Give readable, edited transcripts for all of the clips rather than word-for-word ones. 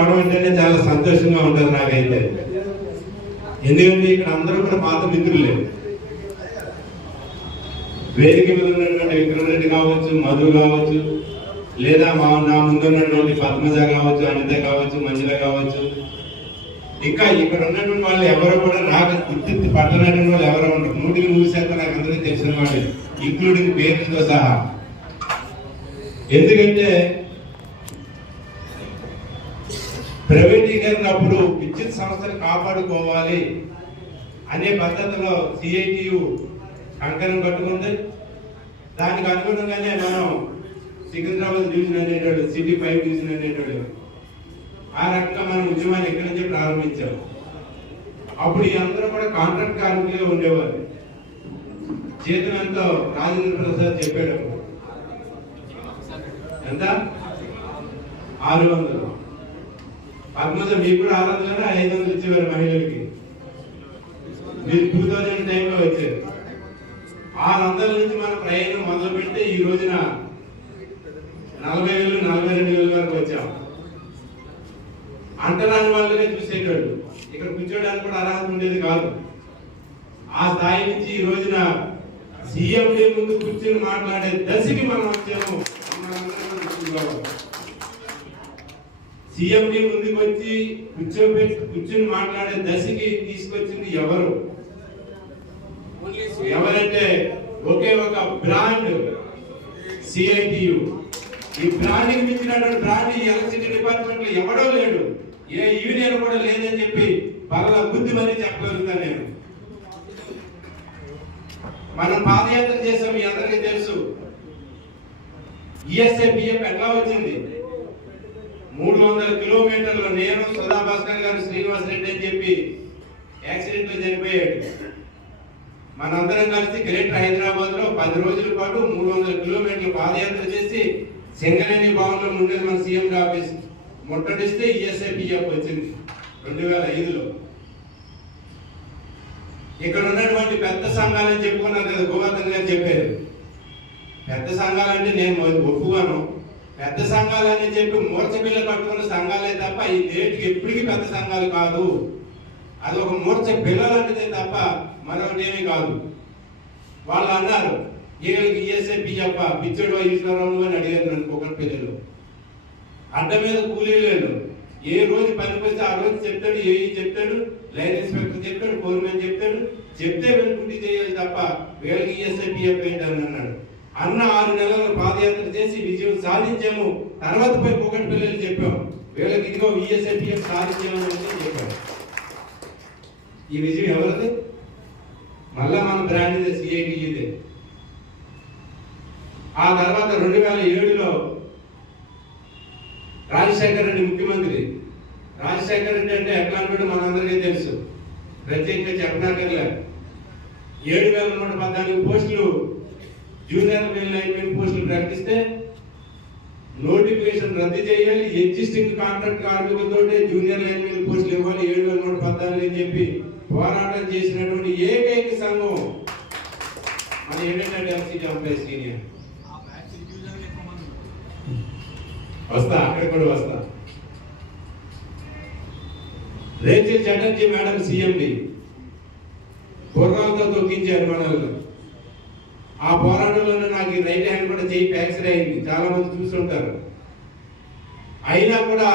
అంటేనే చాలా సంతోషంగా ఉంటుంది నాకైతే. ఎందుకంటే ఇక్కడ అందరూ కూడా పాత మిత్రులే. వేదిక మీద ఉన్నటువంటి విక్రమ్ రెడ్డి కావచ్చు, మధు కావచ్చు, లేదా నా ముందున్నటువంటి పద్మజ కావచ్చు, అనిత కావచ్చు, మంజుల కావచ్చు, ఇంకా ఇక్కడ ఉన్నటువంటి వాళ్ళు ఎవరు కూడా నాకు గుర్తు పట్టనటువంటి వాళ్ళు ఎవరో ఉండరు. 100% నాకు అందరికీ తెలిసిన వాళ్ళు, ఇంక్లూడింగ్ పేరుతో సహా. ఎందుకంటే ప్రైవేటీకరణ అప్పుడు విద్యుత్ సంస్థలు కాపాడుకోవాలి అనే పద్ధతిలో సిఐటియు కంకణం కట్టుకుంది. దానికి అనుగుణంగానే మనం సికింద్రాబాద్ డివిజన్ అనేటోడు, సిటీ 5 డివిజన్ అనేటోడు, ఆ రకంగా మనం ఉద్యమాన్ని ఎక్కడి నుంచి ప్రారంభించాము. అప్పుడు ఈ అందరూ కూడా కాంట్రాక్ట్ కార్మికులుగా ఉండేవారు. జీతం ఎంతో రాజేంద్ర ప్రసాద్ చెప్పాడు, ఎంత 600. పద్మజ మీకు కూడా 600 500 ఇచ్చేవారు మహిళలకి. మీరు 2000 టైంలో వచ్చారు. 600 నుంచి మన ప్రయాణం మొదలు పెడితే ఈ రోజున 40,000 42,000 వరకు వచ్చాం. అంటరాని వాళ్ళుగా చూసేటోళ్ళు, ఇక్కడ కూర్చోడానికి కూడా అర్హత ఉండేది కాదు. ఆ స్థాయి నుంచి ఈ రోజున సీఎం ముందు కూర్చొని మాట్లాడే దశకి మనం వచ్చాము. సీఎండి ముందుకు వచ్చి కూర్చొని మాట్లాడే దశకి తీసుకొచ్చింది ఎవరంటే ఒకే ఒక బ్రాండ్ సిఐటియు. ఈ బ్రాండ్కి మించినటువంటి బ్రాండ్ ఈ ఎలక్ట్రిసిటీ డిపార్ట్మెంట్ లో ఎవడో లేడు, ఏ యూనియన్ కూడా లేదని చెప్పి బాగా బుద్ధిమని చెప్పగలుగుతాను నేను. మనం పాదయాత్ర చేసాం, మీ అందరికీ తెలుసు. ఈఎస్ఐపిఎఫ్ ఎట్లా వచ్చింది? 300 కిలోమీటర్లు నేను, సుధా భాస్కర్ గారు, శ్రీనివాస్ రెడ్డి అని చెప్పి యాక్సిడెంట్ లో చనిపోయాడు. మనందరం కలిసి గ్రేటర్ హైదరాబాద్ లో 10 రోజుల పాటు 300 కిలోమీటర్లు పాదయాత్ర చేసి సింగరేణి భవన్లో ఉండేది మన సీఎం ఆఫీస్ ముట్టడిస్తే ఈఎస్ఐపిఎఫ్ వచ్చింది 2005లో. ఇక్కడ ఉన్నటువంటి పెద్ద సంఘాలని చెప్పుకున్నారు కదా, గోవర్ధన్ గారు చెప్పారు. పెద్ద సంఘాలంటే నేను ఒప్పుగాను. పెద్ద సంఘాలని చెప్పి మూర్చ బిల్ల కట్టుకున్న సంఘాలే తప్ప ఈ నేటికి ఎప్పటికీ పెద్ద సంఘాలు కాదు. అది ఒక మూర్చ బిల్ల లాంటిదే తప్ప మరొకటి ఏమీ కాదు. వాళ్ళు అన్నారు, వీళ్ళకి ఈఎస్ఐపిఎఫ్ పిచ్చడు ఈశ్వరరావు అని అడిగారు నన్ను ఒకటి పిల్లలు. అడ్డ మీద కూలీలు ఏ రోజు పనికి వస్తే ఆ రోజు చెప్తాడు, ఏ చెప్తాడు, లైన్ ఇన్స్పెక్టర్ చెప్తాడు, ఫోర్మెన్ చెప్తాడు, చెప్తే వెళ్ళి చేయాలి తప్ప వీళ్ళకి ఈఎస్ఐపిఎఫ్ ఏంటని అన్నాడు. అన్న 6 నెలలు పాదయాత్ర చేసి విజయం సాధించాము. తర్వాత పోయి ఒకటి పిల్లలు చెప్పాము, వీళ్ళకి ఇదిగో ఈఎస్ఐపిఎఫ్ సాధించాము అని చెప్పాము. ఈ విజయం ఎవరిది? మళ్ళా మన బ్రాండ్ సిఐటియుదే. ఆ తర్వాత 2007లో రాజశేఖర్ రెడ్డి ముఖ్యమంత్రి. రాజశేఖర్ రెడ్డి అంటే ఎట్లా అంటాడు మనందరికీ తెలుసు, ప్రత్యేకంగా చెప్పనక్కర్లే. 7,114 పోస్టులు జూనియర్ లైన్మెన్ పోస్టులు ప్రకటిస్తే నోటిఫికేషన్ రద్దు చేయాలి, ఎగ్జిస్టింగ్ కాంట్రాక్ట్ కార్మికులతో జూనియర్ లైన్మెన్ పోస్టులు ఇవ్వాలి 7,114 అని చెప్పి పోరాటం చేసినటువంటి ఏకైక సంఘం మన ఏంటంటే ఎలక్ట్రిసిటీ ఎంప్లాయీస్ యూనియన్. వస్తా, అక్కడ కూడా వస్తా. రేచల్ చటర్జీ మేడం సిఎండి గుర్రాలతో తొక్కించారు మనల్ని. ఆ పోరాటంలోనే నాకు ఈ రైట్ హ్యాండ్ కూడా చేయి ఫ్రాక్చర్ అయింది, చాలా మంది చూస్తుంటారు. అయినా కూడా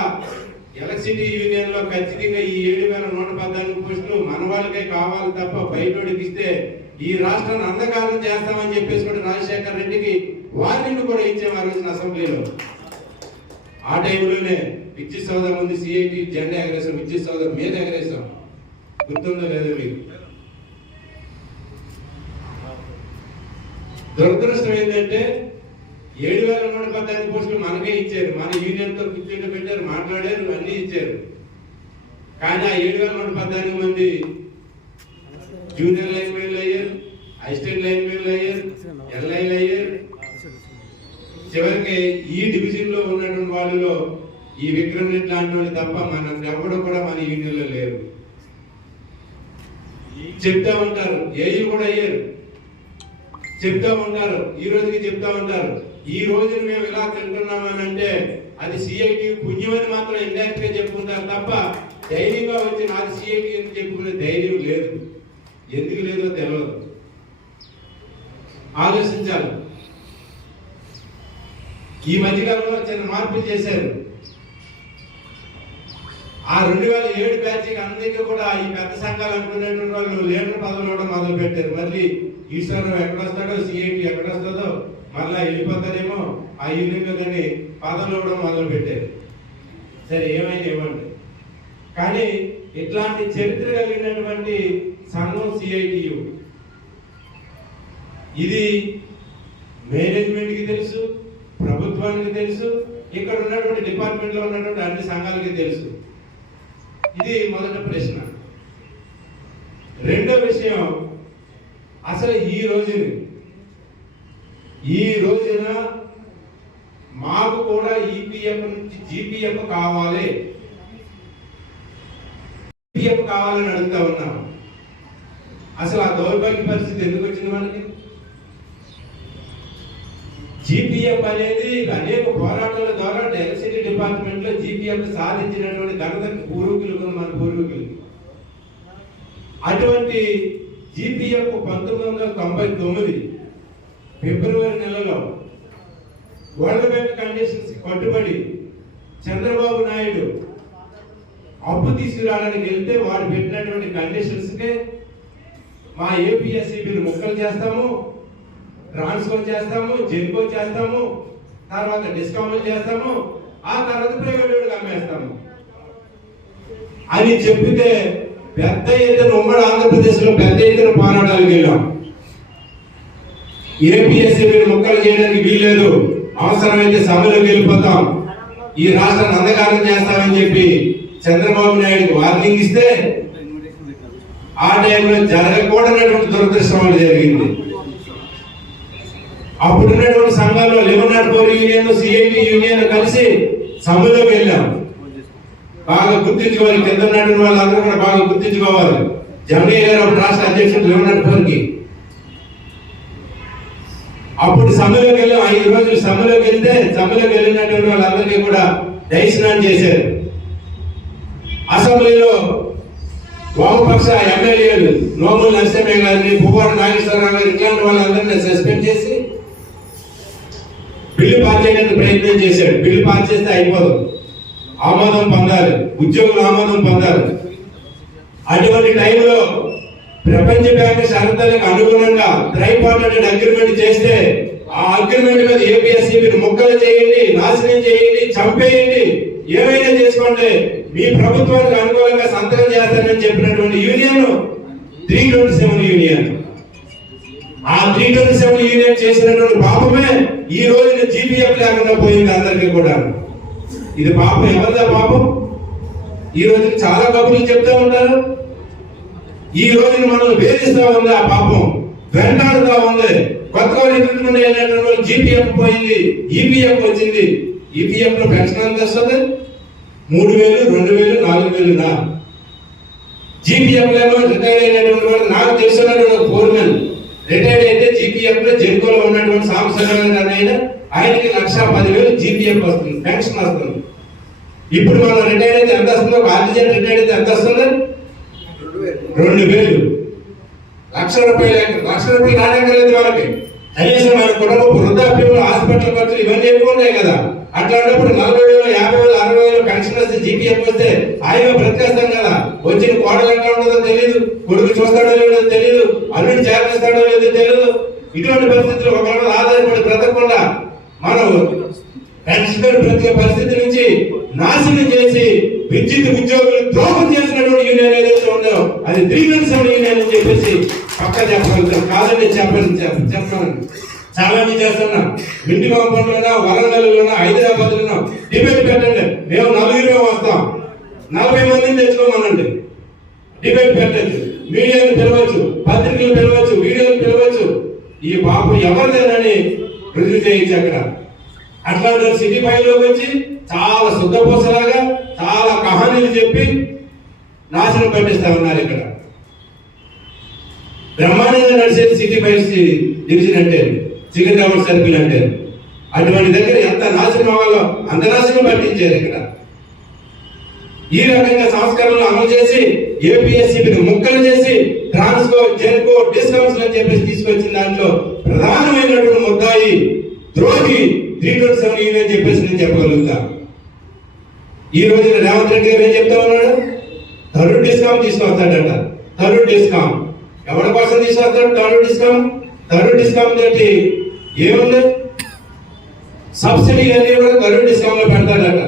ఎలక్ట్రిసిటీ యూనియన్ లో ఖచ్చితంగా ఈ 7,114 పోస్టులు మన వాళ్ళకే కావాలి తప్ప బయటోడికి ఇస్తే ఈ రాష్ట్రాన్ని అంధకారం చేస్తామని చెప్పేసి కూడా రాజశేఖర్ రెడ్డికి వార్నింగ్ కూడా ఇచ్చాము ఆ రోజున అసెంబ్లీలో. ఆ టైంలోనే విద్యుత్ సౌధ ముందు సిఐటి జెండా ఎగరేసాం, విద్యుత్ సౌధ మీద ఎగరేసాం. గుర్తుందో లేదో మీకు? దురదృష్టం ఏంటంటే 7,114 పోస్టులు మనకే ఇచ్చారు, మన యూనియన్ తో కూర్చొని పెట్టారు, మాట్లాడారు, అన్ని ఇచ్చారు. కానీ ఆ 7,114 మంది జూనియర్ లైన్మెన్లు అయ్యారు, అసిస్టెంట్ లైన్మెన్లు అయ్యారు, ఎల్ఐలు అయ్యారు. చివరికి ఈ డివిజన్ లో ఉన్నటువంటి వాళ్ళలో ఈ విక్రమ్ రెడ్డి లాంటి వాళ్ళు తప్ప మన ఎవరు కూడా మన యూనియన్ లో లేరు. చెప్తా ఉంటారు, ఏఈ కూడా అయ్యారు, చెప్తా ఉంటారు, ఈ రోజుకి చెప్తా ఉంటారు. ఈ రోజున మేము ఇలా తింటున్నామని అంటే అది సిఐటి పుణ్యమని మాత్రం ఇండైరెక్ట్ గా చెప్పుకుంటారు తప్ప ధైర్యంగా వచ్చి నాకు సిఐటి అని చెప్పుకునే ధైర్యం లేదు. ఎందుకు లేదో తెలియదు, ఆలోచించాలి. ఈ మధ్యకాలంలో చిన్న మార్పులు చేశారు. ఆ 2007 బ్యాచ్కి అందరికీ కూడా ఈ పెద్ద సంఘాలు అనుకునేటువంటి వాళ్ళు లీడర్ పదవులు కూడా మొదలు పెట్టారు. మళ్ళీ ఈశ్వరరావు ఎక్కడ వస్తాడో, సిఐటి ఎక్కడ వస్తుందో, మళ్ళా వెళ్ళిపోతారేమో ఆ యూనియన్లో కానీ పదవులు కూడా మొదలు పెట్టారు. సరే ఏమైనా ఇవ్వండి, కానీ ఇట్లాంటి చరిత్ర కలిగినటువంటి సంఘం సిఐటియు. ఇది మేనేజ్మెంట్కి తెలుసు, ప్రభుత్వానికి తెలుసు, ఇక్కడ ఉన్నటువంటి డిపార్ట్మెంట్లో ఉన్నటువంటి అన్ని సంఘాలకి తెలుసు. ఇది మొదటి ప్రశ్న. రెండో విషయం, అసలు ఈ రోజున మాకు కూడా ఈపీఎఫ్ నుంచి జీపీఎఫ్ కావాలి, జీపీఎఫ్ కావాలని అడుగుతా ఉన్నాం. అసలు ఆ దౌర్భాగ్య పరిస్థితి ఎందుకు వచ్చింది మనకి? జీపీఎఫ్ అనేది అనేక పోరాటాల ద్వారా ఎలక్ట్రిసిటీ డిపార్ట్మెంట్ లో జీపీఎఫ్ సాధించినటువంటి ఘనత మన పూర్వీకులు. అటువంటి జీపీఎఫ్ 1999 ఫిబ్రవరి నెలలో వరల్డ్ బ్యాంక్ కండిషన్స్ కట్టుబడి చంద్రబాబు నాయుడు అప్పు తీసుకురావడానికి వెళ్తే వాడు పెట్టినటువంటి కండిషన్స్ కే మా ఏపీఎస్సీబీని ముక్కలు చేస్తాము, ట్రాన్స్ఫర్ చేస్తాము, జెన్కో చేస్తాము, తర్వాత డిస్కౌంట్లు చేస్తాము, ఆ తర్వాత ప్రైవేట్ అమ్మేస్తాము అని చెప్పితే పెద్ద ఎత్తున ఉమ్మడి ఆంధ్రప్రదేశ్ లో పెద్ద ఎత్తున పోరాటాలకు వెళ్ళాం. ఏపీఎస్సీబీని ముక్కలు చేయడానికి వీల్లేదు, అవసరమైతే సభలోకి వెళ్ళిపోతాం, ఈ రాష్ట్రాన్ని అంధకారం చేస్తామని చెప్పి చంద్రబాబు నాయుడు వార్నింగ్ ఇస్తే ఆ టైంలో జరగకూడనటువంటి దురదృష్టం జరిగింది. అప్పుడున్నటువంటి సంఘాల్లో లెమనాడ్ పవర్ యూనియన్, సిఐటి యూనియన్ కలిసి సభలోకి వెళ్ళాం. బాగా గుర్తించుకోవాలి, కింద ఉన్నటువంటి వాళ్ళందరూ కూడా బాగా గుర్తించుకోవాలి. జమనీయ గారు అప్పుడు రాష్ట్ర అధ్యక్షుడు లెమనాడ్ పవర్ కి. అప్పుడు సభలోకి వెళ్ళాం. 5 రోజులు సభలోకి వెళ్తే సభలోకి వెళ్ళినటువంటి వాళ్ళందరికీ కూడా దయస్నానం చేశారు. అసెంబ్లీలో వామపక్ష ఎమ్మెల్యేలు నోముల నరసింహ గారిని, పువ్వాడ నాగేశ్వరరావు గారు ఇట్లాంటి వాళ్ళందరినీ సస్పెండ్ చేసి బిల్లు పాస్ చేయడానికి ప్రయత్నం చేశాడు. బిల్లు పాస్ చేస్తే అయిపోదు, ఆమోదం పొందాలి, ఉద్యోగులు ఆమోదం పొందాలి. అటువంటి టైంలో ప్రపంచ బ్యాంక్ షరతులకు అనుగుణంగా ట్రైపార్టైట్ అగ్రిమెంట్ చేస్తే ఆ అగ్రిమెంట్ మీద ఏపీఎస్సీబీని ముక్కలు చేయండి, నాశనం చేయండి, చంపేయండి, ఏమైనా చేసుకోండి, మీ ప్రభుత్వానికి అనుకూలంగా సంతకం చేస్తానని చెప్పినటువంటి యూనియన్ 327 యూనియన్. ఆ 327 యూనియన్ చేసినటువంటి పాపమే ఈ రోజున జీపీఎఫ్ లేకుండా పోయింది అందరికీ కూడా. ఇది పాపం, ఎవరిదా పాపం? ఈ రోజుకి చాలా కబుర్లు చెప్తా ఉంటారు. ఈ రోజున మనం వేధిస్తా ఉంది ఆ పాపం, వెంటాడుతా ఉంది. కొత్త వాళ్ళు జీపీఎఫ్ పోయింది, ఈపీఎఫ్ వచ్చింది. ఈపీఎఫ్ లో పెన్షన్ ఎంత వస్తుంది? 3,000, 2,000, 4,000. జీపీఎఫ్ లో రిటైర్ అయినటువంటి వాళ్ళు నాకు తెలిసినటువంటి ఫోర్మెన్ రిటైర్డ్ అయితే జీపీఎఫ్ లో జెన్కోలో ఉన్నటువంటి సాంబశివరావు ఆయనకి 1,10,000 జీపీఎఫ్ వస్తుంది, పెన్షన్ వస్తుంది. ఇప్పుడు మనం రిటైర్ అయితే ఎంత వస్తుందో, ఆర్టిజన్ రిటైర్ అయితే ఎంత వస్తుంది? 2,000. 1,00,000 రూపాయలు. 1,00,000 రూపాయలు రానక్కర్లేదు వాళ్ళకి. కనీసం మన కుటుంబ వృద్ధాప్యంలో హాస్పిటల్ ఖర్చులు ఇవన్నీ ఎక్కువ ఉన్నాయి కదా. అట్లాంటప్పుడు 40,000, 50,000, 60,000 పెన్షన్ వస్తే, జీపీఎఫ్ వస్తే హాయిగా బ్రతికేస్తాం కదా. వచ్చిన కోడలు ఎట్లా ఉండదో తెలియదు, కొడుకు చూస్తాడో లేదో తెలియదు, అల్లుడు చేర్పిస్తాడో లేదో తెలియదు. ఇటువంటి పరిస్థితులు ఒకవేళ ఆధారపడి బ్రతకకుండా మనం పెన్షన్ బ్రతికే పరిస్థితి నుంచి నాశనం చేసి విద్యుత్ ఉద్యోగులు ద్రోహం చేసినటువంటి యూనియన్ ఏదైతే ఉందో అది 327 యూనియన్ అని చెప్పేసి పక్క చెప్పగలుగుతాం. కాదని చెప్పాను. చాలా మంది చేస్తున్నాం. ఇంటి కాంపౌండ్లోనా, వరంగల్లోనా, హైదరాబాద్లోనా డిబేట్ పెట్టండి. మేము 4 వస్తాం, 40 మందిని తెచ్చుకోమనండి. డిబేట్ పెట్టండి, మీడియాను పిలవచ్చు, పత్రికలు పిలవచ్చు, వీడియోలు పిలవచ్చు. ఈ పాపం ఎవరిదేనని రుజువు చేయొచ్చు. అక్కడ అట్లాంటి సిటీ పైలోకి వచ్చి చాలా శుద్ధపోసలాగా చాలా కహానీలు చెప్పి నాశనం పట్టిస్తా ఉన్నారు. ఇక్కడ బ్రహ్మాండంగా నడిచేది సిటీ బై డివిజన్ అంటే, సికింద్రాబాద్ సర్కిల్ అంటే అటువంటి దగ్గర ఎంత నాశనం అవ్వాలో అంత నాశనం పట్టించారు ఇక్కడ. ఈ రకంగా సంస్కరణలు అమలు చేసి ఏపీఎస్సీని ముక్కలు చేసి ట్రాన్స్కో, జెన్కో, డిస్కమ్స్ అని చెప్పేసి తీసుకొచ్చిన దాంట్లో ప్రధానమైనటువంటి ముద్దాయి ద్రోహి 327 అని చెప్పేసి నేను చెప్పగలుగుతా. ఈ రోజున రేవంత్ రెడ్డి గారు ఏం చెప్తా ఉన్నాడు? థర్డ్ డిస్కామ్ తీసుకొస్తాడట. థర్డ్ డిస్కామ్ ఎవరి కోసం తీసుకొస్తాడు? థర్డ్ డిస్కామ్ తోటి ఏముంది? సబ్సిడీ అన్ని కూడా థర్డ్ డిస్కామ్ లో పెడతాడట.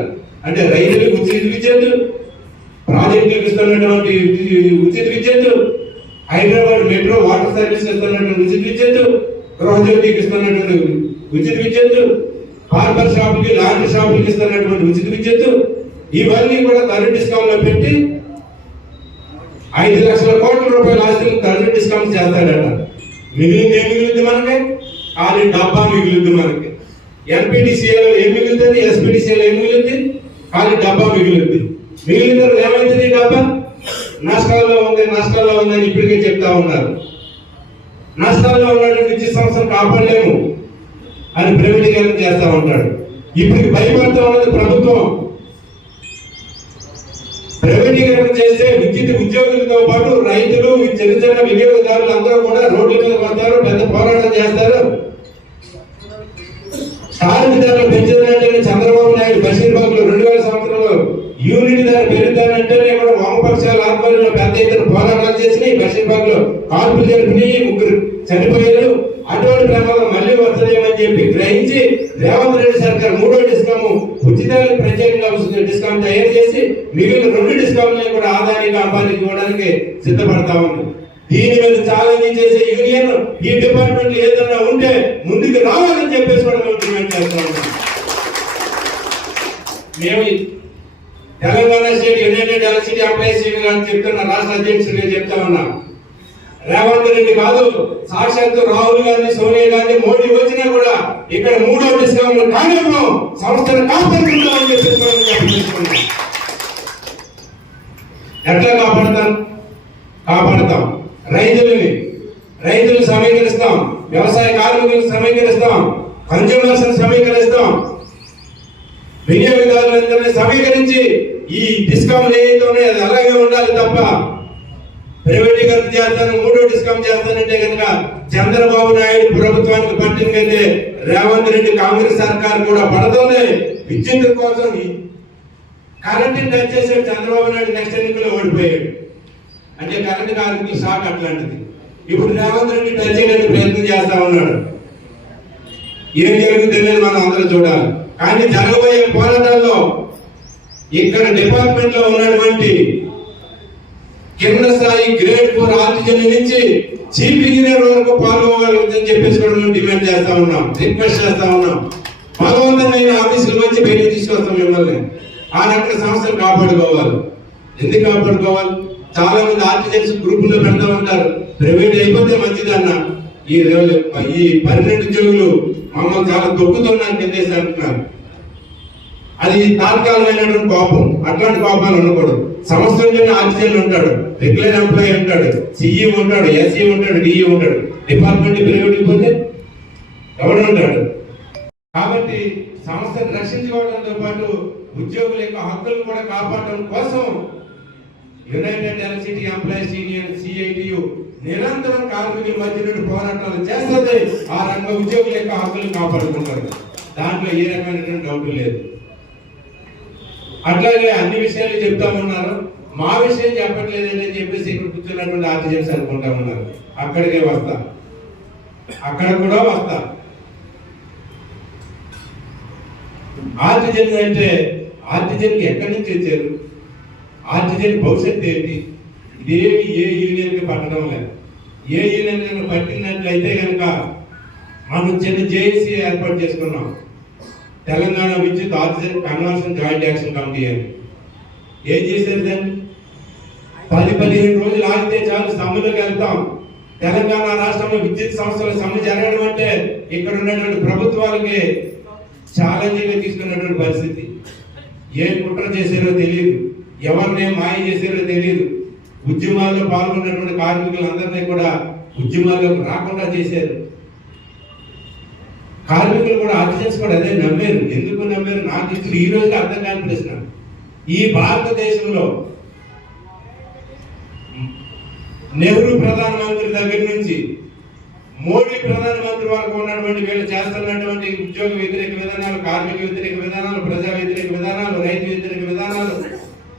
అంటే రైతులకు ఉచిత విద్యుత్, ప్రాజెక్టులకు ఇస్తున్నటువంటి ఉచిత విద్యుత్, హైదరాబాద్ మెట్రో వాటర్ సర్వీస్ ఇస్తున్నటువంటి ఉచిత విద్యుత్, గృహజ్యోతికి ఇస్తున్నటువంటి ఉచిత విద్యుత్, బార్బర్ షాపులకి, లాండ్రీ షాపులకి ఇస్తున్నటువంటి ఉచిత విద్యుత్, ఇవన్నీ కూడా థర్డ్ డిస్కామ్ లో పెట్టి 5 లక్షల కోట్ల రూపాయల ఆస్తులు థర్డ్ డిస్కామ్ చేస్తాడట. మిగిలింది ఏం మిగులుద్ది మనకి? ఖాళీ డబ్బా మిగులుద్ది మనకి. ఎన్పీడీసీఎల్ ఏం మిగులుతుంది? ఎస్పీడీసీఎల్ ఏం మిగులుద్ది? ఖాళీ డబ్బా మిగులుద్ది. మిగిలిన తర్వాత ఏమైతుంది? డబ్బా నష్టాల్లో ఉందని ఇప్పటికే చెప్తా ఉన్నారు. నష్టాల్లో ఉన్నటువంటి విద్యుత్ సంస్థను కాపాడలేము అని ప్రైవేటీకరణ చేస్తా ఉంటాడు. ఇప్పటికి భయపడుతూ ఉన్నది ప్రభుత్వం. ప్రైవేటీకరణ చేస్తే విద్యుత్ ఉద్యోగులతో పాటు రైతులు, చిన్న చిన్న వినియోగదారులు అందరూ కూడా రోడ్ల మీద పడతారు, పెద్ద పోరాటం చేస్తారు. కార్మిక ధరలు పెంచారంటే చంద్రబాబు నాయుడు బషీర్బాగ్ లో 2000 సంవత్సరంలో యూనిట్ ధర పెరుగుతానంటేనే కూడా వామపక్షాల ఆధ్వర్యంలో పెద్ద ఎత్తున పోరాటాలు చేసినాయి. బషీర్బాగ్ లో కాల్పులు జరిపినాయి, 3 చనిపోయారు. అటువంటి ప్రమాదం మళ్ళీ వస్తుందేమని చెప్పి గ్రహించి రేవంత్ రెడ్డి సర్కార్ 3వ డిస్కామ్ ఉచితాలకు ప్రత్యేకంగా డిస్కామ్ తయారు చేసి మిగిలిన 2 డిస్కామ్లను కూడా ఆదాయానికి, అంబానికి ఇవ్వడానికి సిద్ధపడతా ఉంది. దీని మీద ఛాలెంజ్ చేసే యూనియన్ ఈ డిపార్ట్మెంట్ ఏదైనా ఉంటే ముందుకు రావాలని చెప్పేసి కూడా మేము డిమాండ్ చేస్తా ఉన్నాం. మేము Telangana state United electricity employees union అని చెప్తున్న రాష్ట్ర అధ్యక్షుడిగా చెప్తా ఉన్నాం. రేవంత్ రెడ్డి కాదు, సాక్షాత్తు రాహుల్ గాంధీ, సోనియా గాంధీ, మోడీ వచ్చినా కూడా ఇక్కడ 3వ డిస్కామ్ కానివ్వం, సంస్థను కాపాడుకుంటామని చెప్పేసి ఎట్లా కాపాడతాం? రైతులు సమీకరిస్తాం, వ్యవసాయ కార్మికులను సమీకరిస్తాం, కన్జ్యూమర్స్ సమీకరిస్తాం, వినియోగదారులందరినీ సమీకరించి ఈ డిస్కామ్ ఏదైతే ఉన్నాయో అది అలాగే ఉండాలి తప్ప ప్రైవేటీకరణ చేస్తాను, 3వ డిస్కామ్ చేస్తానంటే కనుక చంద్రబాబు నాయుడు ప్రభుత్వానికి పట్టిందైతే రేవంత్ రెడ్డి కాంగ్రెస్ సర్కార్ కూడా పడుతుంది. విద్యుత్ కోసం కరెంట్ టచ్ చేసాడు చంద్రబాబు నాయుడు, నెక్స్ట్ ఎన్నికల్లో ఓడిపోయాడు. అంటే కరెంట్ కార్మికులు షాక్ అట్లాంటిది. ఇప్పుడు రేవంత్ రెడ్డి టచ్ చేయడానికి ప్రయత్నం చేస్తా ఉన్నాడు. ఏం జరుగుతుందని మనం అందరూ చూడాలి. కానీ జరగబోయే పోరాటాల్లో ఇక్కడ డిపార్ట్మెంట్ లో ఉన్నటువంటి కింద స్థాయి గ్రేడ్ 4 ఆర్టిజన్ నుంచి చీఫ్ ఇంజనీర్ వరకు పాల్గొవాలని చెప్పేసి కూడా మేము డిమాండ్ చేస్తా ఉన్నాం, రిక్వెస్ట్ చేస్తా ఉన్నాం. భగవంతుని ఆఫీసుల నుంచి బయట తీసుకొస్తాం మిమ్మల్ని. ఆ రకంగా సంస్థలు కాపాడుకోవాలి. ఎందుకు కాపాడుకోవాలి? చాలా మంది ఆర్టిజన్స్ గ్రూపుల్లో పెడతా ఉంటారు. ప్రైవేట్ అయిపోతే మంచిదన్న ఈ 12 ఉద్యోగులు మమ్మల్ని చాలా తొక్కుతున్నాను కిందేసి అంటున్నారు. అది తాత్కాలికమైనటువంటి కోపం. అట్లాంటి కోపాలు ఉండకూడదు. సంవత్సరంలోనే ఆర్టిజన్ ఉంటాడు, రెగ్యులర్ ఎంప్లాయీ ఉంటాడు, సిఈ ఉంటాడు, ఎస్ఈ ఉంటాడు, డిఈ ఉంటాడు. డిపార్ట్మెంట్ ప్రైవేట్ అయిపోతే ఎవడు ఉంటాడు? కాబట్టి సంస్థను రక్షించుకోవడంతో పాటు ఉద్యోగుల యొక్క హక్కులను కూడా కాపాడడం కోసం United electricity employees union CITU నిరంతరం కార్మికుల మధ్య పోరాటాలు చేస్తుంది. ఆ రంగ ఉద్యోగుల యొక్క హక్కులను కాపాడుకుంటారు. దాంట్లో ఏ రకమైనటువంటి డౌట్ లేదు. అట్లాగే అన్ని విషయాలు చెప్తా ఉన్నారు. మా విషయం చెప్పట్లేదని చెప్పేసి ఇక్కడ కూర్చున్నటువంటి ఆర్టిజన్స్ అనుకుంటా ఉన్నారు. అక్కడికే వస్తా, అక్కడ కూడా వస్తా. ఆర్టిజన్ అంటే ఆర్టిజన్కి ఎక్కడి నుంచి వచ్చారు? ఆర్టిజన్ భవిష్యత్తు ఏంటి? ఇదేమి ఏ యూనియన్ కి పట్టడం లేదు. ఏ యూనియన్ కనుక పట్టినట్లయితే కనుక మనం చిన్న జేఏసీ ఏర్పాటు చేసుకున్నాం, తెలంగాణ విద్యుత్ artisan conversion joint action committee అని. ఏం చేశారు దాన్ని? 10-15 రోజులు ఆగితే చాలు సమ్మెలోకి వెళ్తాం. తెలంగాణ రాష్ట్రంలో విద్యుత్ సంస్థల సమ్మె జరగడం అంటే ఇక్కడ ఉన్నటువంటి ప్రభుత్వాలకి ఛాలెంజ్గా తీసుకున్నటువంటి పరిస్థితి. ఏ కుట్ర చేశారో తెలియదు, ఎవరినే మాయ చేశారో తెలియదు. ఉద్యమాల్లో పాల్గొన్నటువంటి కార్మికులందరినీ కూడా ఉద్యమాల్లోకి రాకుండా చేశారు. కార్మికులు కూడా ఆర్టిజన్స్ కూడా అదే నమ్మారు. ఎందుకు నమ్మారు నాకు ఇప్పుడు ఈ రోజు అర్థం కాని ప్రశ్న. ఈ భారతదేశంలో నెహ్రూ ప్రధానమంత్రి దగ్గర నుంచి మోడీ ప్రధానమంత్రి వరకు ఉన్నటువంటి వీళ్ళు చేస్తున్నటువంటి ఉద్యోగ వ్యతిరేక విధానాలు, కార్మిక వ్యతిరేక విధానాలు, ప్రజా వ్యతిరేక విధానాలు, రైతు వ్యతిరేక విధానాలు,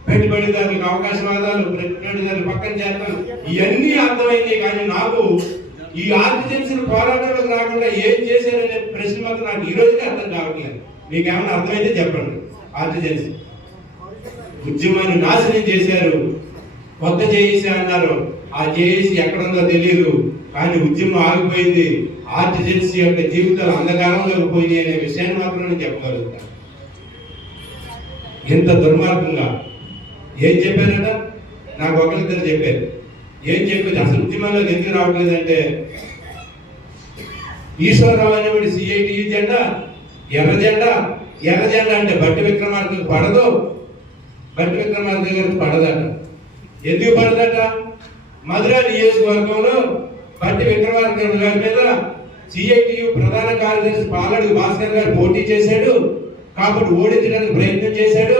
పెట్టుబడిదారులకు అవకాశవాదాలు, పెట్టుబడిదారులు పక్కన చేస్తాను, ఇవన్నీ అర్థమైంది. కానీ నాకు ఈ ఆర్టిజన్స్ పోరాటంలోకి రాకుండా ఏం చేశారనే ప్రశ్న మాత్రం నాకు ఈ రోజుకి అర్థం కావట్లేదు. మీకు ఏమైనా అర్థమైతే చెప్పండి. ఆర్టిజన్స్ ఉద్యమాన్ని నాశనం చేశారు, కొత్త జేఏసీ అన్నారు. ఆ జేఏసీ ఎక్కడుందో తెలియదు, కానీ ఉద్యమం ఆగిపోయింది. ఆర్టిజన్స్ యొక్క జీవితాలు అంధకారంలోకి పోయినాయి అనే విషయాన్ని మాత్రం నేను చెప్పగలుగుతాను. ఇంత దుర్మార్గంగా ఏం చెప్పారట? నాకు ఒకరిద్దరు చెప్పారు. ఏం చెప్పేది అసలు ఉద్యమంలోకి ఎందుకు రావట్లేదంటే, ఈశ్వరరావు అనేవాడి సిఐటి జెండా ఎర్ర జెండా, ఎర్ర జెండా అంటే బట్టి విక్రమార్కకు పడదు, బట్టి విక్రమార్క గారికి పడదట. ఎందుకు పడదట? మధుర నియోజకవర్గంలో బట్టి విక్రమార్క గారి మీద సిఐటియు ప్రధాన కార్యదర్శి పాలడు భాస్కర్ గారు పోటీ చేశాడు, కాబట్టి ఓడించడానికి ప్రయత్నం చేశాడు.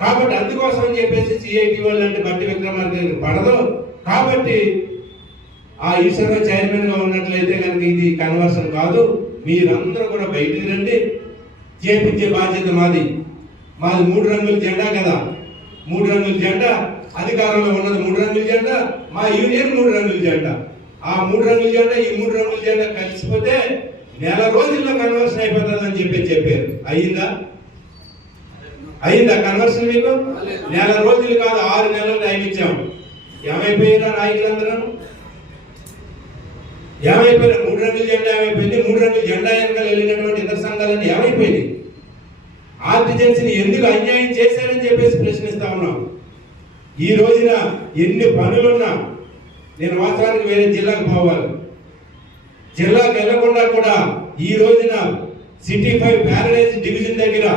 కాబట్టి అందుకోసం అని చెప్పేసి సిఐటి వాళ్ళు అంటే బట్టి విక్రమార్క గారికి పడదు. కాబట్టి ఆ ఈశ్వరరావు చైర్మన్ గా ఉన్నట్లయితే కనుక ఇది కన్వర్షన్ కాదు, మీరందరూ కూడా బయటికి రండి, చేపించే బాధ్యత మాది. మాది 3 రంగుల జెండా కదా, 3 రంగుల జెండా, అధికారంలో ఉన్నది 3 రంగుల జెండా, మా యూనియన్ 3 రంగుల జెండా. ఆ 3 రంగుల జెండా ఈ 3 రంగుల జెండా కలిసిపోతే నెల రోజుల్లో కన్వర్షన్ అయిపోతుంది అని చెప్పారు. అయిందా కన్వర్షన్? మీకు నెల రోజులు కాదు 6 నెలలు టైం ఇచ్చాము. ఏమైపోయినా నాయకులందరూ ఏమైపోయినా? 3 రంగుల జెండా ఏమైపోయింది? 3 రంగుల జెండా వెనకాల వెళ్ళినటువంటి ఇతర సంఘాలన్నీ ఏమైపోయినాయి? ఆర్టిజన్స్ని ఎందుకు అన్యాయం చేశారని చెప్పేసి ప్రశ్నిస్తా ఉన్నాం. ఈ రోజున ఎన్ని పనులున్నా నేను వాస్తవానికి వేరే జిల్లాకు పోవాలి, జిల్లాకు వెళ్లకుండా కూడా ఈ రోజున సిటీ 5 ప్యారడైజ్ డివిజన్ దగ్గర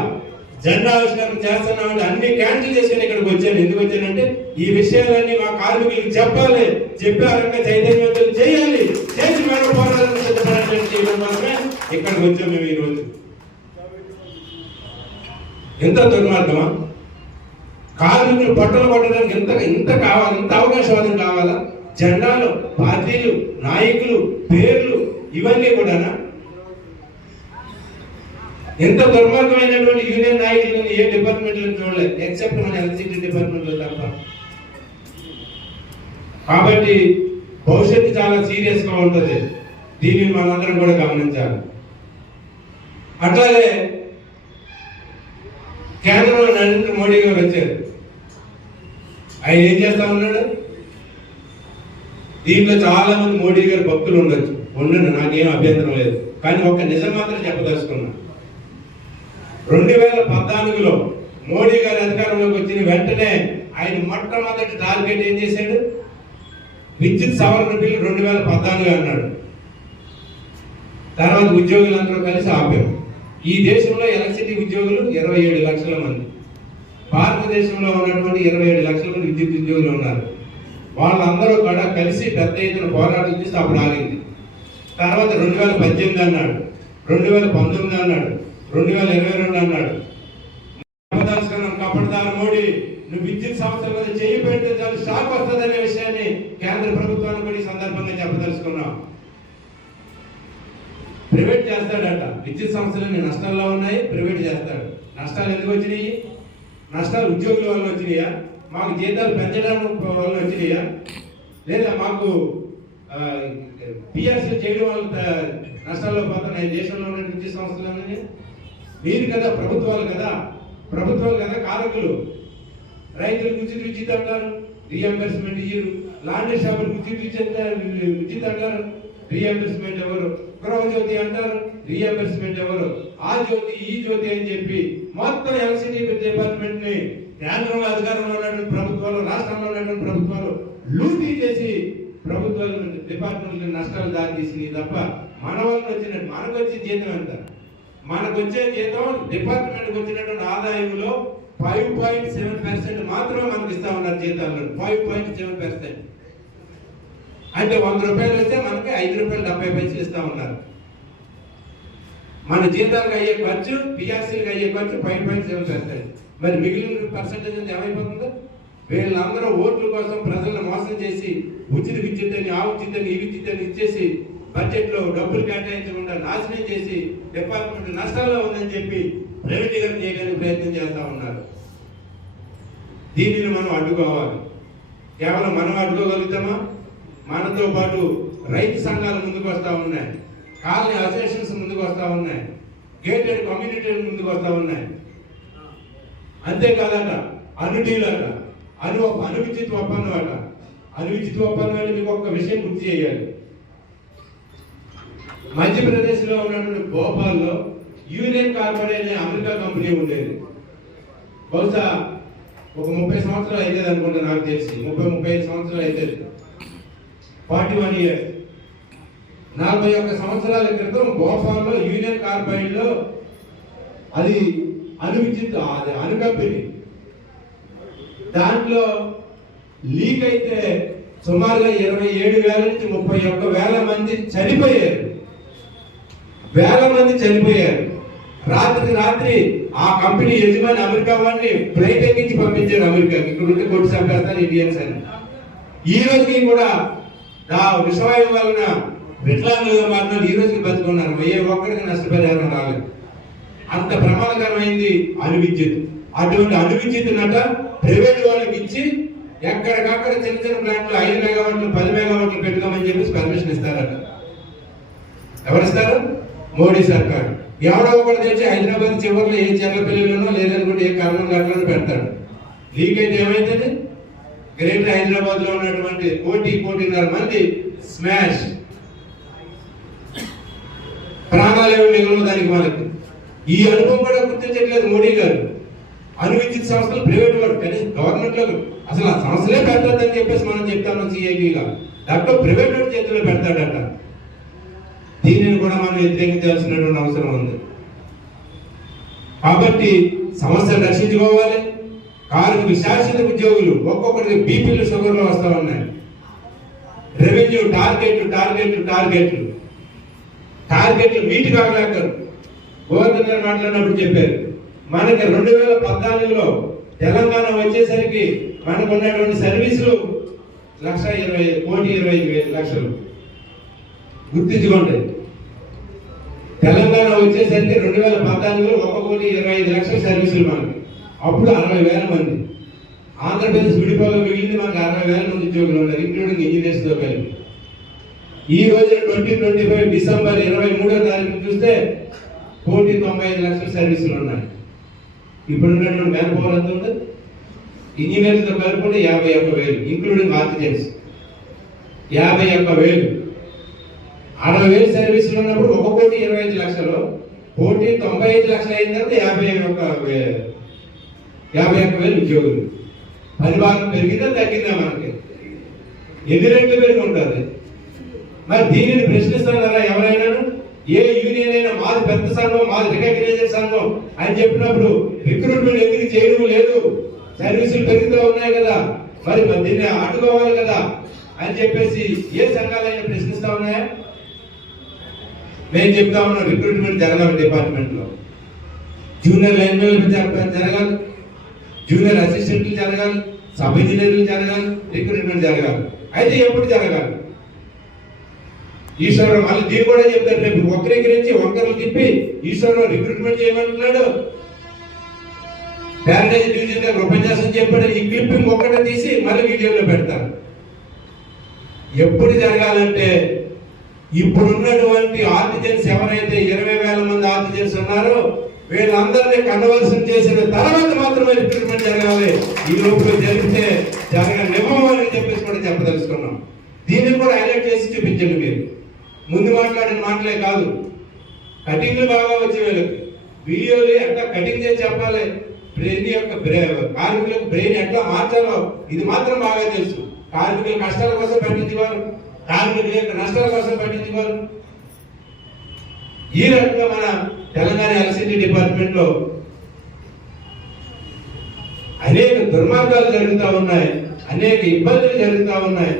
జెండా ఆవిష్కరణ చేస్తున్నామంటే అన్ని క్యాన్సిల్ చేసుకుని ఇక్కడికి వచ్చాను. ఎందుకు వచ్చానంటే ఈ విషయాలన్నీ మా కార్మికులకు చెప్పాలి, చెప్పారంటే చైతన్యవంతులు చేయాలి, చేసి మేడ పోరాటాలను సిద్ధపడాలని చేయడం మాత్రమే ఇక్కడికి వచ్చాం మేము ఈ రోజు. ఎంత దుర్మార్గమా! కార్మికులు పట్టలు పట్టడానికి ఇంత కావాలి, ఇంత అవకాశవాదం కావాలా? జెండాలు, పార్టీలు, నాయకులు, పేర్లు ఇవన్నీ కూడానా? ఎంత దుర్మార్గమైనటువంటి యూనియన్ నాయకులను ఏ డిపార్ట్మెంట్లో చూడలేదు, ఎక్సెప్ట్ మన ఎలక్ట్రిసిటీ డిపార్ట్మెంట్లో తప్ప. కాబట్టి భవిష్యత్తు చాలా సీరియస్ గా ఉంటుంది, దీన్ని మనందరం కూడా గమనించాలి. అట్లాగే కేంద్రంలో నరేంద్ర మోడీ గారు వచ్చారు. ఆయన ఏం చేస్తా ఉన్నాడు? దీంట్లో చాలా మంది మోడీ గారి భక్తులు ఉండొచ్చు, ఉండండి, నాకేం అభ్యంతరం లేదు. కానీ ఒక నిజం మాత్రం చెప్పదలుచుకున్నా. 2014లో మోడీ గారి అధికారంలోకి వచ్చిన వెంటనే ఆయన మొట్టమొదటి టార్గెట్ ఏం చేశాడు? విద్యుత్ సవరణ బిల్లు 2014 అన్నాడు. తర్వాత ఉద్యోగులందరూ కలిసి ఆపారు. ఈ దేశంలో ఎలక్ట్రిసిటీ ఉద్యోగులు 27 లక్షల మంది, భారతదేశంలో ఉన్నటువంటి 27 లక్షల మంది విద్యుత్ ఉద్యోగులు ఉన్నారు. వాళ్ళందరూ కూడా కలిసి పెద్ద ఎత్తున పోరాటం చేసి అప్పుడు ఆగింది. తర్వాత 2018 అన్నాడు, 2019 అన్నాడు, 2022 అన్నాడు. కపటదారు మోడీ, నువ్వు విద్యుత్ సంస్థల మీద చేయి పెడితే చాలు షాక్ వస్తుందనే విషయాన్ని కేంద్ర ప్రభుత్వాన్ని కూడా ఈ సందర్భంగా చెప్పదలుచుకున్నాం. ప్రైవేట్ చేస్తాడట, విద్యుత్ సంస్థలన్నీ నష్టాల్లో ఉన్నాయి, ప్రైవేట్ చేస్తాడు. నష్టాలు ఎందుకు వచ్చినాయి? నష్టాలు ఉద్యోగుల వల్ల వచ్చినాయా? మాకు జీతాలు పెంచడానికి వల్ల వచ్చినాయా? లేదా మాకు పిఆర్సీ చేయడం వల్ల నష్టాల్లో పోతున్నాయి దేశంలో ఉన్న విద్యుత్ సంస్థలన్నీ? మీరు కదా ప్రభుత్వాలు కదా, ప్రభుత్వాలు కదా కారకులు. రైతులకు ఉచిత అంటారు, రీఎంబర్స్మెంట్ ఇయ్యరు. లాండ్రీ షాపులకు ఉచిత అంటారు, రీఎంబర్స్మెంట్ ఎవరు? గృహజ్యోతి అంటారు, రీఎంబర్స్మెంట్ ఎవరు? ఆ జ్యోతి ఈ జ్యోతి అని చెప్పి మొత్తం ఎలక్ట్రిసిటీ డిపార్ట్మెంట్ ని కేంద్రంలో అధికారంలో ఉన్నటువంటి ప్రభుత్వాలు, రాష్ట్రంలో ఉన్నటువంటి ప్రభుత్వాలు లూటీ చేసి ప్రభుత్వాలు డిపార్ట్మెంట్ నష్టాలు దారి తీసినాయి తప్ప మన వాళ్ళకి వచ్చినట్టు మనకు వచ్చే జీతం ఎంత? మనకు వచ్చే జీతం డిపార్ట్మెంట్కి వచ్చినటువంటి ఆదాయంలో 5.7% మాత్రమే మనకు ఇస్తా ఉన్నారు జీతాల్లో. 5.7% అంటే 100 రూపాయలు వస్తే మనకి 5 రూపాయలు 70 పైసలు ఇస్తా ఉన్నారు. మన జీతాలకు అయ్యే ఖర్చు, పిఆర్సీలకు అయ్యే ఖర్చు 5.7%. మరి మిగిలిన పర్సెంటేజ్ అంతా ఏమైపోతుందో? వీళ్ళందరూ ఓట్ల కోసం ప్రజలను మోసం చేసి ఉచిత విద్యుత్ అని, ఆ ఉచిత్ అని, ఈ విద్యుత్ అని ఇచ్చేసి బడ్జెట్లో డబ్బులు కేటాయించకుండా నాశనం చేసి డిపార్ట్మెంట్ నష్టాల్లో ఉందని చెప్పి ప్రైవేటీకరణ చేయడానికి ప్రయత్నం చేస్తూ ఉన్నారు. దీనిని మనం అడ్డుకోవాలి. కేవలం మనం అడ్డుకోగలుగుతామా? మనతో పాటు రైతు సంఘాలు ముందుకు వస్తూ ఉన్నాయి, కాలనీ అసోసియేషన్స్ ముందుకు వస్తూ ఉన్నాయి, గేటెడ్ కమ్యూనిటీలు ముందుకు వస్తూ ఉన్నాయి. అంతేకాదట అనుడీలట, అనువిచిత ఒప్పందం అట. అనువిచిత ఒప్పందం అంటే మీకు ఒక విషయం గుర్తు చేయాలి. మధ్యప్రదేశ్లో ఉన్నటువంటి భోపాల్లో యూనియన్ కార్బైడ్ అనే అమెరికా కంపెనీ ఉండేది. బహుశా ఒక 30 సంవత్సరాలు అవుతుంది అనుకుంటా, నాకు తెలిసి 30-35 సంవత్సరాలు అవుతుంది. 41 years. 41 సంవత్సరాల క్రితం భోపాల్లో యూనియన్ కార్బైడ్ లో అది అణు కంపెనీ. దాంట్లో లీక్ అయితే సుమారుగా 27,000 నుంచి 31,000 మంది చనిపోయారు. రాత్రి ఆ కంపెనీ యజమాని అమెరికా వాడిని ఫ్లైట్ ఎక్కించి పంపించారు అమెరికాకి. ఇక్కడ ఉంటే కొట్టి చంపేస్తారు ఇండియన్స్ అని. ఈ రోజుకి కూడా ఆ విషవాయువు వలన వికలాంగులుగా మారిన ఈ రోజుకి బతుకున్నారు. ఏ ఒక్కడికి నష్టపరిహారం రాలేదు. అంత ప్రమాదకరమైంది అణు విద్యుత్. అటువంటి అణు విద్యుత్ నట ప్రైవేట్ వాళ్ళకి ఇచ్చి ఎక్కడికక్కడ చిన్న చిన్న ప్లాంట్లు 5 మెగావాట్లు 10 మెగావాట్లు పెట్టుకోమని చెప్పేసి పర్మిషన్ ఇస్తారట. ఎవరిస్తారు? మోడీ సర్కార్. ఎవడో ఒకటి తెచ్చి హైదరాబాద్ చివరిలో ఏ చెర్లపల్లిలోనో లేదనుకుంటే ఏ కర్నూలు గట్లలో పెడతాడు. లీక్ అయితే ఏమైతుంది? గ్రేటర్ హైదరాబాద్ లో ఉన్నటువంటి 1.5 మంది స్మాష్. ప్రాణాలు ఏమి మిగలవు దానికి. మనకి ఈ అనుభవం కూడా గుర్తించట్లేదు మోడీ గారు. అణు విద్యుత్ సంస్థలు ప్రైవేట్ వాడు, కానీ గవర్నమెంట్ లో అసలు ఆ సంస్థలే పెట్టద్దని చెప్పేసి మనం చెప్తాము. సిఐబిగా దాంట్లో ప్రైవేట్ వాడి చేతిలో పెడతాడట. దీనిని కూడా మనం వ్యతిరేకించాల్సినటువంటి అవసరం ఉంది. కాబట్టి సంస్థను రక్షించుకోవాలి. కార్మిక శాశ్వత ఉద్యోగులు ఒక్కొక్కరికి బీపీలు షుగర్లు వస్తూ ఉన్నాయి. రెవెన్యూ టార్గెట్లు మీట్ కాగలేక గోవర్ధన్ గారు మాట్లాడినప్పుడు చెప్పారు. మనకి 2014లో తెలంగాణ వచ్చేసరికి మనకు ఉన్నటువంటి సర్వీసులు 1,20,25,000,000. గుర్తించుకోండి. తెలంగాణ వచ్చేసరికి 2014లో 1,25,00,000 సర్వీసులు మనకి. అప్పుడు 60,000 మంది. ఆంధ్రప్రదేశ్ విడిపోగా మిగిలింది మనకి 60,000 మంది ఉద్యోగులు ఉన్నారు, ఇంక్లూడింగ్ ఇంజనీర్స్ తో కలిపి. ఈ రోజు 2025 డిసెంబర్ 23వ తారీఖు చూస్తే 1,95,00,000 సర్వీసులు ఉన్నాయి. ఇప్పుడు ఉన్నటువంటి మ్యాన్ పవర్ ఎంత ఉంది? ఇంజనీర్లతో కలుపుకుంటే 51,000, ఇంక్లూడింగ్ ఆర్టిజన్స్ 51,000. 60,000 సర్వీసులు ఉన్నప్పుడు 1,25,00,000, 1,95,00,000 అయిన తర్వాత 51,000 ఉద్యోగులు. 10 భాగం పెరిగిందా తగ్గిందా? మనకి ఎన్ని రెట్లు పెరిగి ఉంటుంది. మరి దీనిని ప్రశ్నిస్తాం కదా ఎవరైనా. ఏ యూనియన్ అయినా మాది పెద్ద సంఘం, మాది రికగ్నైజ్డ్ సంఘం అని చెప్పినప్పుడు రిక్రూట్మెంట్ ఎందుకు చేయడం లేదు? సర్వీసులు పెరుగుతూ ఉన్నాయి కదా, మరి దీన్ని అడ్డుకోవాలి కదా అని చెప్పేసి ఏ సంఘాలైనా ప్రశ్నిస్తా ఉన్నాయా? నేను చెప్తా ఉన్నా, రిక్రూట్మెంట్ జరగాలి డిపార్ట్మెంట్ లో. జూనియర్ లైన్మెన్లు జరగాలి, జూనియర్ అసిస్టెంట్లు జరగాలి, సబ్ ఇంజనీర్లు జరగాలి, రిక్రూట్మెంట్ జరగాలి. అయితే ఎప్పుడు జరగాలి? ఈశ్వరరావు మళ్ళీ దీన్ని కూడా చెప్తారు. రేపు వక్రీకరించి వంకరలు తిప్పి ఈశ్వరరావు రిక్రూట్మెంట్ చేయమంటున్నాడు. ప్యారడైజ్ డివిజన్ గారు ఉపన్యాసం చెప్పాడు. ఈ క్లిప్పింగ్ ఒక్కటే తీసి మళ్ళీ వీడియోలో పెడతారు. ఎప్పుడు జరగాలంటే ఇప్పుడున్నటువంటి ఆర్టిజన్స్ ఎవరైతే 20,000 మంది ఆర్టిజన్స్ ఉన్నారో వీళ్ళందరినీ కన్వర్షన్ చేసిన తర్వాత మాత్రమే రిక్రూట్మెంట్ జరగాలి. ఈ లోపల జరిగితే జరగనివ్వమని చెప్పేసి కూడా చెప్పదలుచుకున్నాం. దీన్ని కూడా హైలైట్ చేసి చూపించండి. మీరు ముందు మాట్లాడిన మాటలే కాదు, కటింగ్లు బాగా వచ్చే వీళ్ళకి వీడియోలు ఎట్లా కటింగ్ చేసి చెప్పాలి, బ్రెయిన్ యొక్క కార్మికులకు బ్రెయిన్ ఎట్లా మార్చాలో ఇది మాత్రం బాగా తెలుసు. కార్మికుల కష్టాల కోసం పట్టించేవారు, కార్మికుల యొక్క నష్టాల కోసం పట్టించేవారు. ఈ రకంగా మన తెలంగాణ ఎలక్ట్రిసిటీ డిపార్ట్మెంట్ లో అనేక దుర్మార్గాలు జరుగుతూ ఉన్నాయి, అనేక ఇబ్బందులు జరుగుతూ ఉన్నాయి.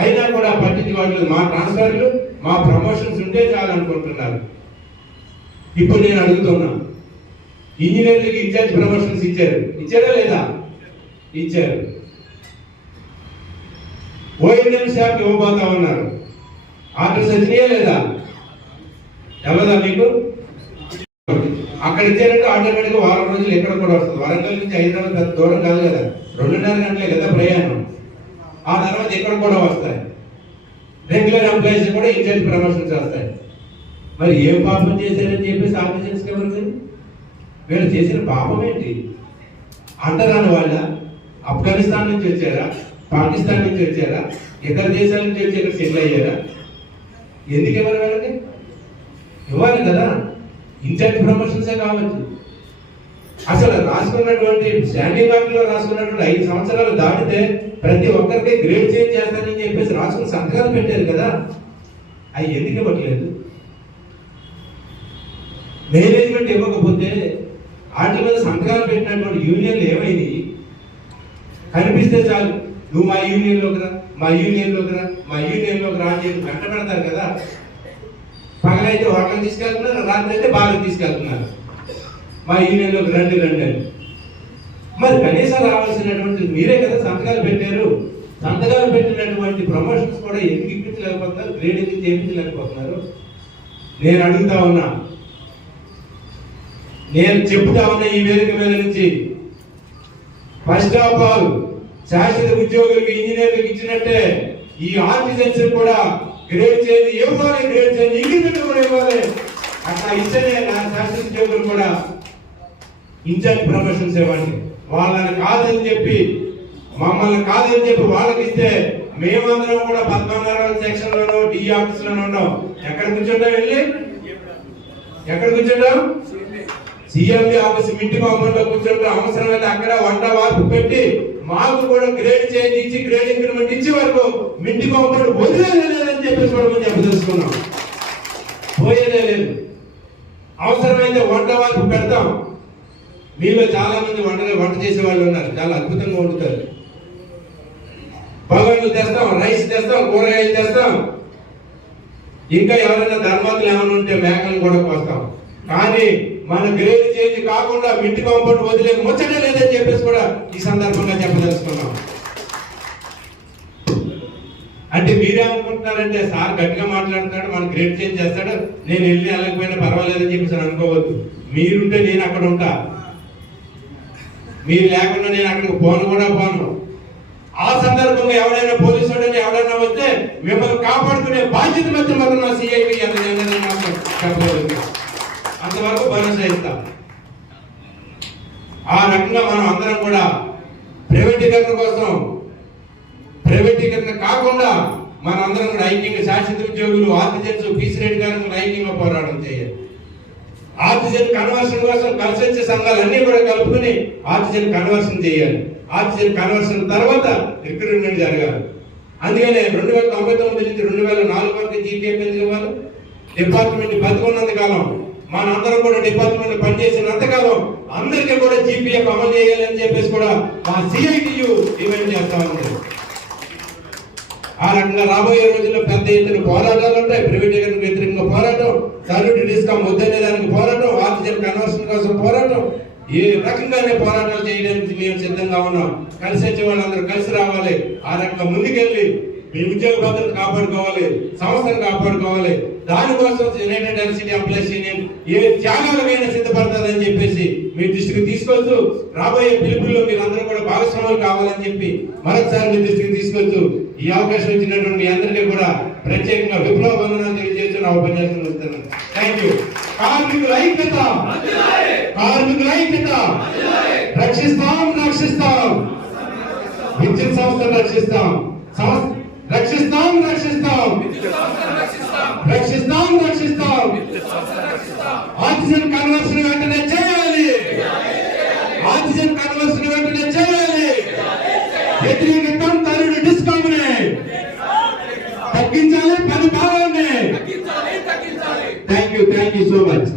అయినా కూడా పట్టించుకోవట్లేదు. మా ట్రాన్స్ఫర్లు, మా ప్రమోషన్స్ ఉంటే చాలు అనుకుంటున్నారు. ఇప్పుడు నేను అడుగుతున్నా, ఇంజనీర్లకి ఇన్ఛార్జ్ ప్రమోషన్స్ ఇచ్చారా లేదా? ఇచ్చారు. ఓఎన్ఎం స్టాఫ్ ఇవ్వబోతా ఉన్నారు. ఆర్డర్స్ వచ్చినాయా లేదా? ఎవరా మీకు? అక్కడ ఇచ్చారంటే ఆటోమేటిక్గా వారం రోజులు ఎక్కడ కూడా వస్తుంది. వరంగల్ నుంచి హైదరాబాద్ పెద్ద దూరం కాదు కదా, 2.5 గంటలే కదా ప్రయాణం. ఆ తర్వాత ఎక్కడ కూడా వస్తాయి. రెగ్యులర్ ఎంప్లాయీస్ కూడా ఇన్ఛార్జ్ ప్రమోషన్స్ వస్తాయి. మరి ఏం పాపం చేశారని చెప్పేసి ఆర్టిజన్స్ ఎవరికి? వీళ్ళు చేసిన పాపం ఏంటి? అంటరాని వాళ్ళ? ఆఫ్ఘనిస్తాన్ నుంచి వచ్చారా? పాకిస్తాన్ నుంచి వచ్చారా? ఇతర దేశాల నుంచి వచ్చి ఇక్కడ సెటిల్ అయ్యారా? ఎందుకు ఇవ్వాలి వాళ్ళకి? ఇవ్వాలి కదా, ఇన్ఛార్జ్ ప్రమోషన్సే కావచ్చు. అసలు రాసుకున్నటువంటి స్టాండింగ్ ఆర్డర్లో రాసుకున్నటువంటి 5 సంవత్సరాలు దాటితే ప్రతి ఒక్కరికి గ్రేడ్ చేంజ్ చేస్తానని చెప్పేసి రాసుకుని సంతకాలు పెట్టారు కదా, అవి ఎందుకు ఇవ్వట్లేదు? మేనేజ్మెంట్ ఇవ్వకపోతే వాటి మీద సంతకాలు పెట్టినటువంటి యూనియన్లు ఏమైంది? కనిపిస్తే చాలు, నువ్వు మా యూనియన్లోకి రా, మా యూనియన్లోకి రా, మా యూనియన్లోకి రా అని చెప్పి వెంట పెడతారు కదా. పగలైతే హోటల్ తీసుకెళ్తున్నారు, రాత్రి అయితే బాగా తీసుకెళ్తున్నారు, మా యూనియన్లోకి రండి రండి అని. మరి కనీసం రావాల్సినటువంటి మీరే కదా సంతకాలు పెట్టారు. సంతకాలు పెట్టినటువంటి ప్రమోషన్స్ కూడా ఎందుకు ఇప్పించలేకపోతున్నారు, గ్రేడింగ్ చేయించలేకపోతున్నారు? నేను అడుగుతా ఉన్నా, నేను చెప్తా ఉన్నా ఈ వేదిక మీద నుంచి, ఫస్ట్ ఆఫ్ ఆల్ శాశ్వత ఉద్యోగులకు ఇంజనీర్లకు ఇచ్చినట్టే ఈ ఆర్టిజన్స్ కూడా గ్రేడ్ చేంజ్ ఇవ్వాలి, గ్రేడ్ చేంజ్ ఇంక్రిమెంట్ కూడా ఇవ్వాలి. అట్లా ఇస్తేనే నా శాశ్వత ఉద్యోగులు కూడా ఇన్ఛార్జ్ ప్రమోషన్స్ ఇవ్వండి. వాళ్ళని కాదని చెప్పి, మమ్మల్ని కాదని చెప్పి వాళ్ళకి ఇస్తే మేమందరం కూడా 14వ సెక్షన్ లోనో డి ఆఫీస్ లోనో ఉన్నాం. ఎక్కడ కూర్చుంటాం? వెళ్ళి ఎక్కడ కూర్చుంటాం? సిఎండి ఆఫీస్ మింటి కాంపౌండ్ లో కూర్చుంటాం. అవసరమైతే అక్కడ వంట వార్పు పెట్టి మాకు కూడా గ్రేడ్ చేంజ్ ఇచ్చి, గ్రేడ్ ఇంక్రిమెంట్ ఇచ్చే వరకు మింటి కాంపౌండ్ వదిలేదే లేదని చెప్పేసి కూడా మేము చెప్పదలుచుకున్నాం. పోయేదే లేదు. అవసరమైతే వంట వార్పు పెడతాం. మీలో చాలా మంది వంట చేసే వాళ్ళు ఉన్నారు, చాలా అద్భుతంగా వండుతారు. బగాన్లు తెస్తాం, రైస్ తెస్తాం, కూరగాయలు తెస్తాం. ఇంకా ఎవరైనా ధర్మాతులు ఏమైనా ఉంటే మేకలను కూడా కోస్తాం. కానీ మన గ్రేడ్ చేంజ్ కాకుండా మింటి కాంపౌండ్ వదిలే ముచ్చటే లేదని చెప్పేసి కూడా ఈ సందర్భంగా చెప్పదలుచుకున్నాం. అంటే మీరేమనుకుంటున్నారంటే సార్ గట్టిగా మాట్లాడుతున్నాడు, మన గ్రేడ్ చేంజ్ చేస్తాడు, నేను వెళ్ళి వెళ్ళకపోయినా పర్వాలేదని చెప్పేసి అనుకోవద్దు. మీరుంటే నేను అక్కడ ఉంటా, మీరు లేకుండా నేను అక్కడికి పోను కూడా పోను. ఆ సందర్భంగా ఎవరైనా పోలీసు వాడని ఎవరైనా వస్తే మిమ్మల్ని కాపాడుకునే బాధ్యత మాత్రం మా సిఐకి చెప్పలేదు. అంతవరకు భరోసా ఇస్తాం. ఆ రకంగా మనం అందరం కూడా ప్రైవేటీకరణ కోసం, ప్రైవేటీకరణ కాకుండా మన అందరం కూడా ఐక్యంగా శాశ్వత ఉద్యోగులు, ఆర్టిజన్స్, పీసీ రెడ్డి గారు ఐక్యంగా పోరాటం చేయాలి. ఆర్టిజన్ కన్వర్షన్ కోసం కలిసి వచ్చే సంఘాలన్నీ కూడా కలుపుకొని ఆర్టిజన్ కన్వర్షన్ చేయాలి. ఆర్టిజన్ కన్వర్షన్ తర్వాత రిక్రూట్మెంట్ జరగాలి. అందుకనే 2099 నుంచి 2004 వరకు జీపీఎఫ్ ఎందుకు ఇవ్వాలి? డిపార్ట్మెంట్ బతుకున్నంత కాలం, మనందరం కూడా డిపార్ట్మెంట్ పనిచేసినంత కాలం అందరికీ కూడా జీపీఎఫ్ అమలు చేయాలి అని చెప్పేసి కూడా మా సిఐటియు డిమాండ్ చేస్తా ఉంది. ఆ రకంగా రాబోయే రోజుల్లో పెద్ద ఎత్తున పోరాటాలు ఉంటాయి. ప్రైవేటీకరణకు వ్యతిరేకంగా పోరాటం, సర్వీస్ డిస్కౌంట్ వద్దనే దానికి పోరాటం, ఆర్టిజన్ కన్వర్షన్ కోసం పోరాటం, ఏ రకంగానే పోరాటాలు చేయడానికి మేము సిద్ధంగా ఉన్నాం. కలిసి వచ్చే వాళ్ళందరూ కలిసి రావాలి. ఆ రకంగా ముందుకెళ్ళి మీ ఉద్యోగ భద్రత కాపాడుకోవాలి, సంస్థను కాపాడుకోవాలి. దానికోసం యునైటెడ్ ఎల్సిటీ ఎంప్లాయీస్ యూనియన్ ఏ త్యాగాలకైనా సిద్ధపడుతుందని చెప్పేసి మీ దృష్టికి తీసుకొచ్చు. రాబోయే పిలుపుల్లో మీరు అందరూ కూడా భాగస్వాములు కావాలని చెప్పి మరొకసారి మీ దృష్టికి తీసుకొచ్చు. ఈ అవకాశం ఇచ్చినటువంటి మీ అందరికీ కూడా ప్రత్యేకంగా విప్లవ వందనాలు తెలియజేస్తూ నా ఉపన్యాసం ఇస్తున్నాను. Thank you. కార్మికుల ఐక్యత, కార్మికుల ఐక్యత. రక్షిస్తాం, రక్షిస్తాం, విద్యుత్ సంస్థను రక్షిస్తాం, రక్షిస్తాం, రక్షిస్తాం, రక్షిస్తాం, రక్షిస్తాం. ఆక్సిజన్ కన్వర్షన్ వెంటనే చేయాలి, ఆక్సిజన్ కన్వర్షన్ వెంటనే చేయాలి. వ్యతిరేకిద్దాం తరుడు డిస్కౌంట్ తగ్గించాలి, పని భావాన్ని. Thank you so much.